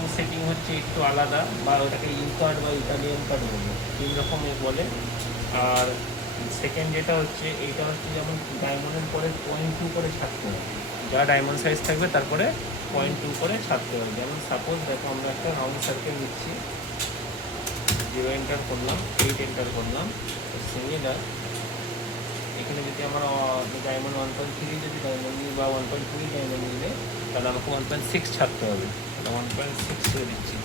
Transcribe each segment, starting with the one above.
রং setting হচ্ছে একটু আলাদা, বা ওটাকে ইউকার্ড বা ইটালিয়ান কার্ড বলে, তিন রকমের বলে। আর সেকেন্ড যেটা হচ্ছে, এইটা হচ্ছে যেমন ডায়মন্ডের পরে 0.2 করে ছাড়তে হবে, যা ডায়মন্ড সাইজ থাকবে তারপরে 0.2 করে ছাড়তে হবে। যেমন সাপোজ দেখো আমরা একটা রাউন্ড সার্কেল নিচ্ছি, 0 এন্টার করলাম, 8 এন্টার করলাম, সিমিলার এখানে যদি আমার ডায়মন্ড 1.3 যদি ডায়মন্ড নিই বা 1.2 ডায়মন্ড নিলে, তাহলে আমাকে 1.6 ছাড়তে হবে, তাহলে 1.6 করে দিচ্ছি।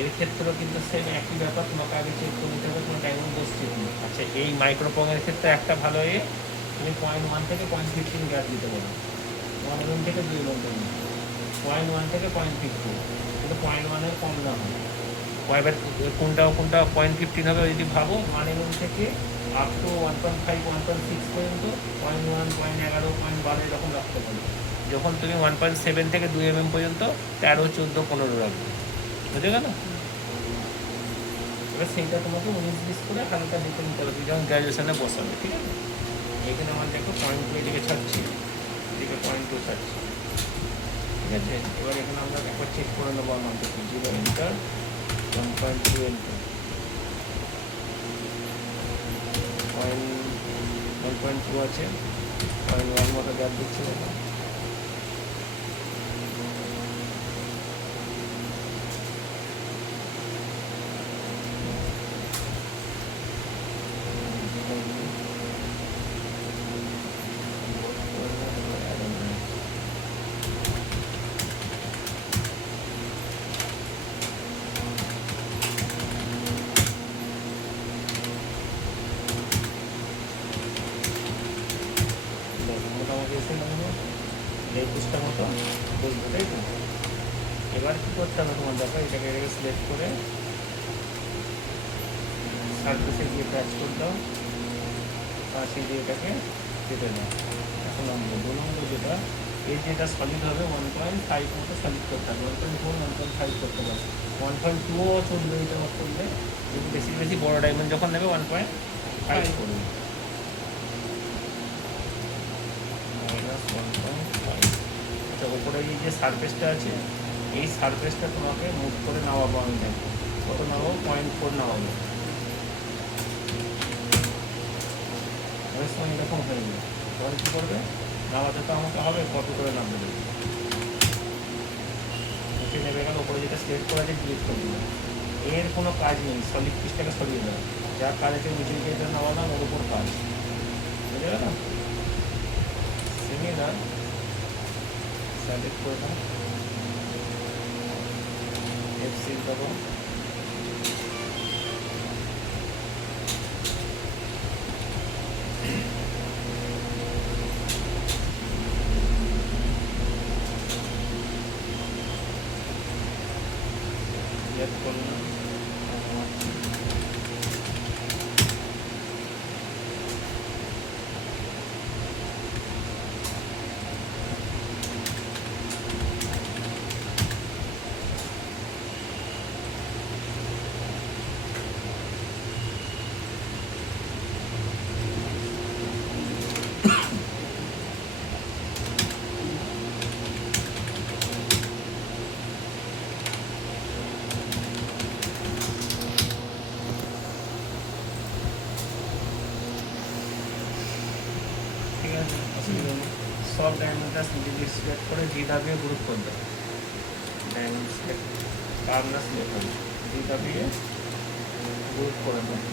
এর ক্ষেত্রেও কিন্তু সেম একই ব্যাপার, তোমাকে আগে চেক করে নিতে হবে কোনো ডায়মন্ড বসছে কিনা। আচ্ছা, এই মাইক্রোপংয়ের ক্ষেত্রে একটা ভালো তুমি 0.1 থেকে 0.15 গ্যাপ দিতে পারো, 1 mm থেকে 2 mm পর্যন্ত, 0.1 থেকে 0.15, কিন্তু 0.1-এর কম না হয়। এবার কোনটা 0.15 হবে যদি ভাবো, 1 mm থেকে আপ টু 1.5 1.6 পর্যন্ত, 0.1 0.11 0.12 এরকম রাখতে পারো। যখন তুমি 1.7 থেকে 2 mm পর্যন্ত 13 14 15 রাখবে, বুঝে গেল? এবার সেইটা তোমাকে 19-20 করে হালকা দেখে নিতে হবে যখন গ্র্যাজুয়েশনে বসাবে, ঠিক আছে? এখানে আমার দেখো 0.2 এদিকে ছাড়ছি, এদিকে 0.2 ছাড়ছি, ঠিক আছে? এবার এখানে আমরা একবার চেক করে নেবো আমাদের 0 এন্টার, 1.2 এন্টার, 1.2 আছে, 0.1 মতো গ্যাপ দিচ্ছি দেখো। মোটামুটি এসে লাগবে 21টা মতো বুঝবো, তাই তো? এবার কী করতে হবে তোমার, দেখো এটাকে সিলেক্ট করে সার্ফেসে গিয়ে টাচ করে দাও, পাশে দিয়ে এটাকে কেটে দাও। এখন আমরা 2 নম্বর যেটা, এই যেটা সলিড হবে 1.5 মতো সলিড করতে হবে, 1.4 1.5 করতে পারবে, 1.2ও চলবে, এটা করলে কিন্তু বেশি বেশি বড় ডায়মন্ড যখন নেবে 1.5 করবে, -1.5। আচ্ছা, ওপরে এই যে সারফেসটা আছে, এই সারফেসটা তোমাকে মুভ করে নামাবো, আমি দেখো কত নামাবো, 0.4 নামাবো। অনেক সময় এরকম হয়ে যাবে, তখন কী করবে, নামাতে তো আমাকে হবে, কপি করে নামতে দেবে, ওকে নেমে গেল, ওপরে যেটা সিলেক্ট করা আছে ডিলিট করে দিলাম। এর কোনো কাজ নেই, সলিড পিসটাকে সরিয়ে দেওয়া, যা কাজ আছে নিচে যেটা নামালাম ওর উপর কাজ, বুঝে গেল? সিমিলার সিলেক্ট করে দাও, F6 দেবো, সিলেক্ট করলাম, ঠিক আছে? অসুবিধা নেই। সব ডায়মন্ডটা সিলেক্ট করে জি দাবিয়ে গ্রুপ করে দেবো, ডায়মন্ড সিলেক্ট কার্নার সিলেক্ট হবে, জি দাবিয়ে গ্রুপ করে দেবো,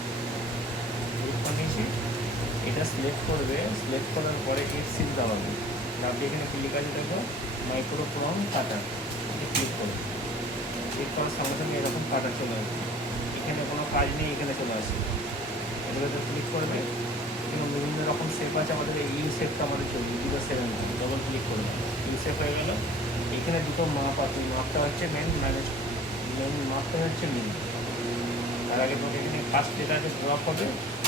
গ্রুপ করে নিয়েছি। এটা সিলেক্ট করবে, সিলেক্ট করার পরে F6 দাবাবে, দাবিয়ে এখানে ক্লিক আছে দেখো, মাইক্রোক্রোম কাটার, ক্লিক করো, ক্লিক করার সঙ্গে সঙ্গে এরকম কাটা চলে আসবে, এখানে কোনো কাজ নেই, এখানে চলে আসে। এগুলোতে ক্লিক করবে, এবং বিভিন্ন রকম শেপ আছে, আমাদের এই ইউ শেপটা আমাদের চলবে, 0.7 ডবল ক্লিক করবে, ইউ শেপ হয়ে গেল। এখানে দুটো মাপ আছে, মাপটা হচ্ছে মেন মাপটা হচ্ছে মেন। তার আগে তোমাকে এখানে ফার্স্ট যেটা আছে ড্রপ হবে,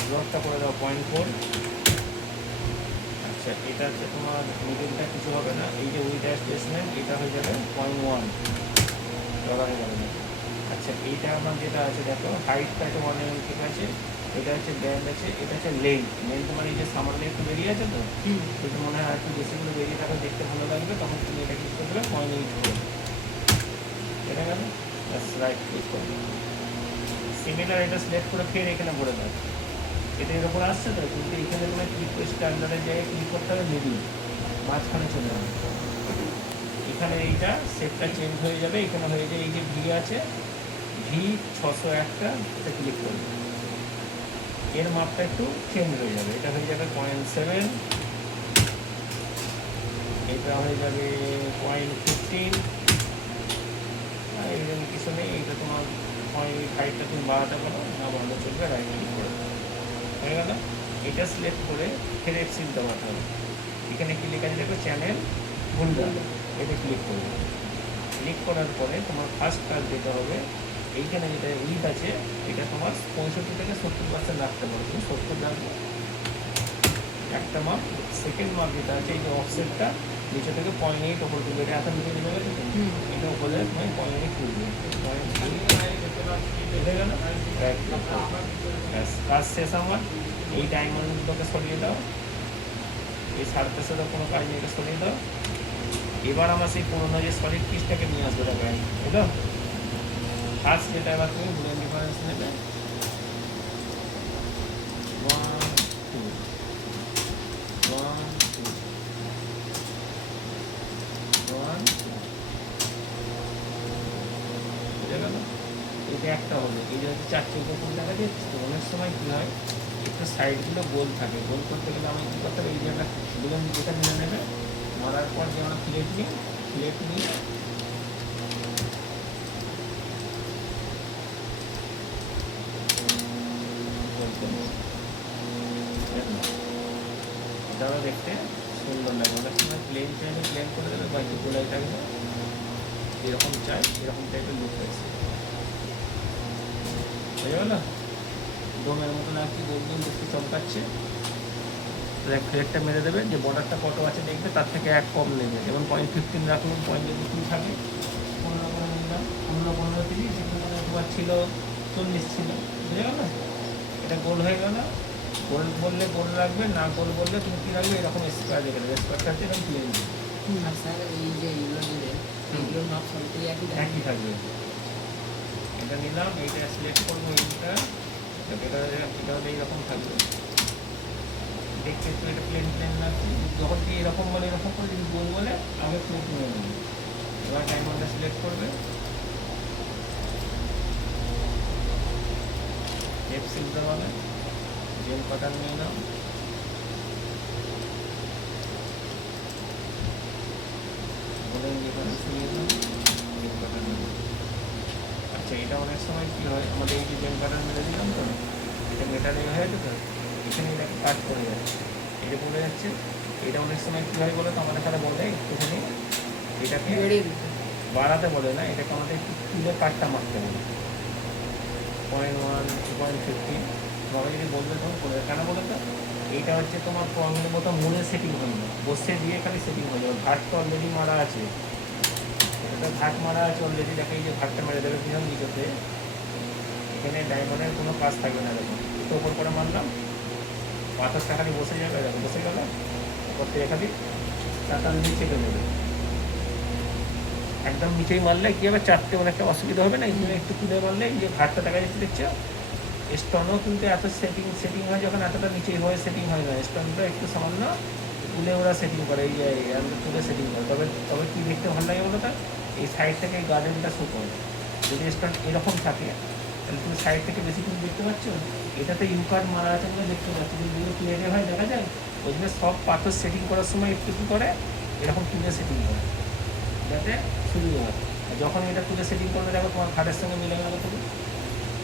ড্রপটা করে দাও 0.4। আচ্ছা, এটা হচ্ছে তোমার মিডিলটা কিছু হবে না, এই যে উইথ অ্যাডজাস্টমেন্ট এটা হয়ে যাবে 0.1 ডলার হয়ে যাবে। আচ্ছা, এইটা আমার যেটা আছে দেখো, হাইটটা আছে 1 mm, ঠিক আছে? এটা হচ্ছে ব্যান্ড আছে, এটা হচ্ছে লেন্থ মানে এই যে সামান্য একটু বেরিয়ে আছে তো, যদি মনে হয় একটু বেশিগুলো বেরিয়ে থাকো, দেখতে ভালো লাগবে, তখন তুমি এটা কি করে দেবে, 0.8 করে, এটা গেল। রাইট ক্লিক করবে, সিমিলার এটা সিলেক্ট করে ফের এখানে ভরে দাও। এটা এর উপর আসছে তো, কিন্তু এখানে তোমার ক্লিক করে স্ট্যান্ডার্ডের জায়গায় ক্লিক করতে হবে, মিডিল মাঝখানে চলে যাবে। এখানে এইটা সেটটা চেঞ্জ হয়ে যাবে, এখানে হয়ে যায় এই যে ভি আছে, ভি 601টা, এটা ক্লিক করবে, এর মাপটা একটু চেঞ্জ হয়ে যাবে, এটা হয়ে যাবে 0.7, এটা হয়ে যাবে 0.15, এরকম কিছু নেই, এটা তোমার 0.5টা তুমি বাড়াতে পারো, না বাড়াতে চলবে, রাইট ক্লিক করে হয়ে গেল। এটা সিলেক্ট করে ফের এক্সিট দেওয়াতে হবে, এখানে কি লেখা আছে দেখো, চ্যানেল ভুলটা, এটা ক্লিক করবে। ক্লিক করার পরে তোমার ফার্স্ট কাজ যেটা হবে, এইখানে যেটা উইথ আছে, এটা তোমার 65 থেকে 70% রাখতে পারো, তুমি 70 রাখবে একটা মাপ। সেকেন্ড মাপ যেটা আছে, এই যে অফসেটটা নিচে থেকে 0.8 ওপর তুলবে, এটা এত নিচে নেমে গেছে, এটা উপরে তুমি 0.8 তুলবে, 0.8 হয়ে গেল। ব্যাস, কাজ শেষ আমার। এই ডায়মন্ডগুলোকে সরিয়ে দাও, এই সারফেসেরও কোনো কাজ নেই, এটা সরিয়ে দাও। এবার আমার সেই পুরোনো যে সলিড পিসটাকে নিয়ে আসবে, দেখো বুঝলো। ফার্স্ট যেটা এবার তুমি বুলিয়ান ডিফারেন্স নেবে, 1 2 1 2 1 2, বুঝে গেল। এটা একটা হলো, এই যে হচ্ছে 4 চৌকো ফুল দেখা যাচ্ছে তো, অনেক সময় কী হয়, একটু সাইডগুলো গোল থাকে, গোল করতে গেলে আমি কী করতে হবে, এই যে একটা বুলিয়ান যেটা নিয়ে নেবে, মারার পর যে আমরা প্লেট নিই, প্লেট নিয়ে এটাও দেখতে সুন্দর লাগে, অনেক সময় প্লেন চাইলে প্লেন করে দেবে, বা একটু গোলাই থাকবে, এরকম চাই এরকম টাইপের লুক হয়েছে, বুঝে গেল। ডোমের মতন আর কি গোল গোল দেখতে চমকাচ্ছে। প্লেটটা মেরে দেবে, যে বর্ডারটা কত আছে দেখবে, তার থেকে এক কম নেবে, যেমন 0.15 রাখলাম, 0.2 থাকে, 15 করে নিলাম, 15 30, সেখানে তোমার ছিল 40 ছিল, বুঝে গেল। এটা গোল হয়ে গেল। গোল বললে গোল রাখবে, না গোল বললে তুমি কী রাখবে, এরকম স্কোয়ার রেখে দেবে, স্কোয়ারটা হচ্ছে এরকম প্লেন এই যে এইগুলো দিলেন, এইগুলোর মাপ সবগুলি একই থাকবে। এটা নিলাম, এইটা সিলেক্ট করবো, এইটা এটা হলে এইরকম থাকবে, দেখতে একটু এটা প্লেন প্লেন লাগছে। যখন কি এরকম বলে এরকম করে, যদি গোল বলে আগে প্লেট নিয়ে নেবে। এবার ডায়মন্ডটা সিলেক্ট করবে, F6 দেওয়ালে জেল প্যাটার্ন নিয়ে নাও, বলে ডিফারেন্স নিয়ে নাও, জেল প্যাটার্ন নিয়ে নাও। আচ্ছা, এটা অনেক সময় কী হয়, আমাদের এই যে জেল প্যাটার্ন মেরে দিলাম তো, এটা মেটারে হয়ে যেত, এখানে এটাকে কাট করে যাচ্ছে, এটা পড়ে যাচ্ছে। এটা অনেক সময় কী হয় বলো তো, আমাদের এখানে বলে একটুখানি এটাকে বাড়াতে বলে না, এটাকে আমাদের একটু তুলে কাটটা মারতে বলে, 0.1 2.15 তোমাকে যদি বলতে তখন করে, কেন বলো তো, এইটা হচ্ছে তোমার প্রঙের মতো মুড়ে সেটিং হয় না, বসে দিয়ে খালি সেটিং হয়ে যাবে। ঘাট তো অলরেডি মারা আছে, এটা ঘাট মারা আছে অলরেডি, দেখো এই যে ঘাটটা মেরে দেবে পিছন দিকে, এখানে ডায়মন্ডের কোনো কাজ থাকবে না। দেখো একটু ওপর করে মারলাম, পাথরটা খালি বসে যাবে, দেখো বসে গেল, ওপর থেকে খালি চাতাল দিয়ে চেপে দেবে। একদম নিচেই মারলে কী হবে, চারটে অনেকটা অসুবিধা হবে না, এখানে একটু তুলে মারলে এই যে ঘাটটা দেখা যাচ্ছে দেখছো, স্টোনও কিন্তু এত সেটিং হয় যখন এতটা নিচেই হয়ে সেটিং হয় না, স্টোনটা একটু সামান্য তুলে ওরা সেটিং করে, এই যে আমরা তুলে সেটিং করে, তবে তবে কী দেখতে ভালো লাগে বলো তো, এই সাইড থেকে এই গার্ডেনটা শো করে। যদি স্টোন এরকম থাকে তাহলে তুমি সাইড থেকে বেশি তুমি দেখতে পাচ্ছ, এটাতে ইউকার্ড মারা আছে বলে দেখতে পাচ্ছি, যদি ক্লিয়ারে হয় দেখা যায়। ওই জন্য সব পাথর সেটিং করার সময় একটু কী করে, এরকম তুলে সেটিং করে, যাতে সুবিধা হয়। আর যখন এটা তুলে সেটিং করবে, দেখো তোমার ঘাটের সঙ্গে মিলে গেল, তুমি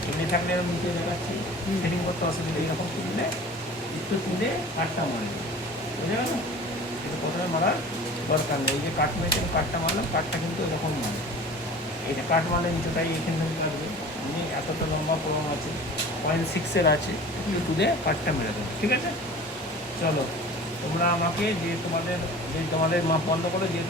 এমনি থাকলে এরকম নিচে দেখাচ্ছি, সেটিং করতে অসুবিধা, এরকম তুললে একটু তুলে কাঠটা মারবে, বুঝে গেল। এটা প্রথমে মারার দরকার নেই, এই যে কাঠ মেরেছেন, কাঠটা মারলাম, কাঠটা কিন্তু এরকম মানে, এইটা কাঠ মারলে নিচেটাই এখান থেকে কাটবে, আমি এতটা লম্বা প্রোগ্রাম আছে, 0.6 আছে, একটু তুলে কাঠটা মেরে দেবো, ঠিক আছে। চলো তোমরা আমাকে যে তোমাদের মাপ বন্ধ করো, যেহেতু